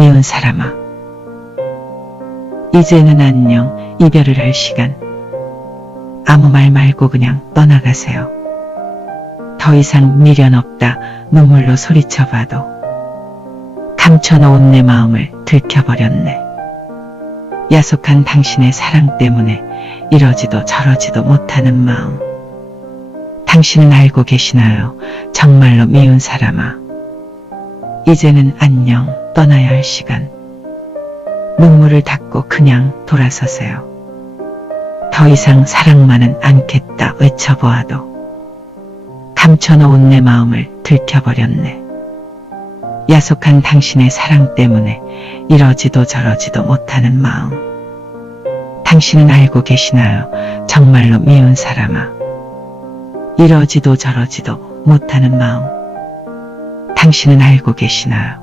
미운 사람아. 이제는 안녕, 이별을 할 시간. 아무 말 말고 그냥 떠나가세요. 더 이상 미련 없다, 눈물로 소리쳐봐도. 감춰놓은 내 마음을 들켜버렸네. 야속한 당신의 사랑 때문에 이러지도 저러지도 못하는 마음. 당신은 알고 계시나요? 정말로 미운 사람아. 이제는 안녕, 떠나야 할 시간. 눈물을 닦고 그냥 돌아서세요. 더 이상 사랑만은 않겠다 외쳐보아도 감춰놓은 내 마음을 들켜버렸네. 야속한 당신의 사랑 때문에 이러지도 저러지도 못하는 마음. 당신은 알고 계시나요? 정말로 미운 사람아. 이러지도 저러지도 못하는 마음. 당신은 알고 계시나요?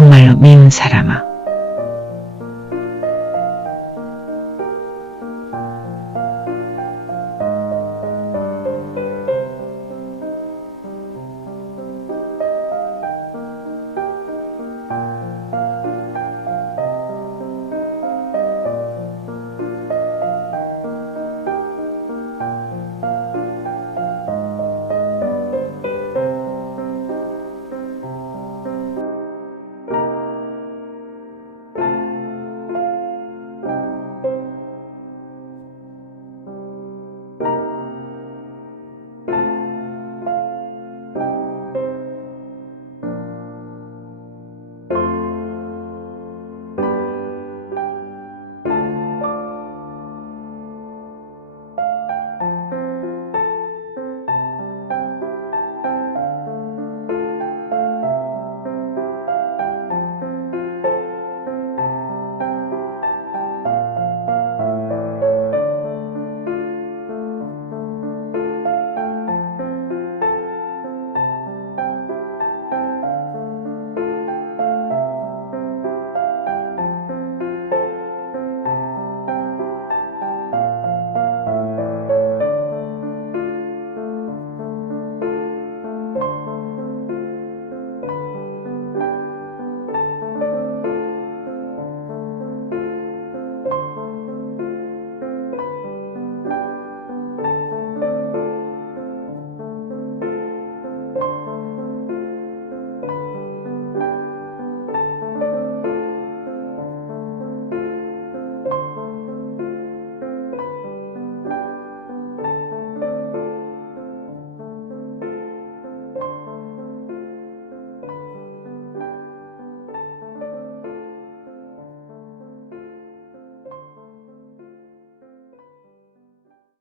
정말로 미운 사람아.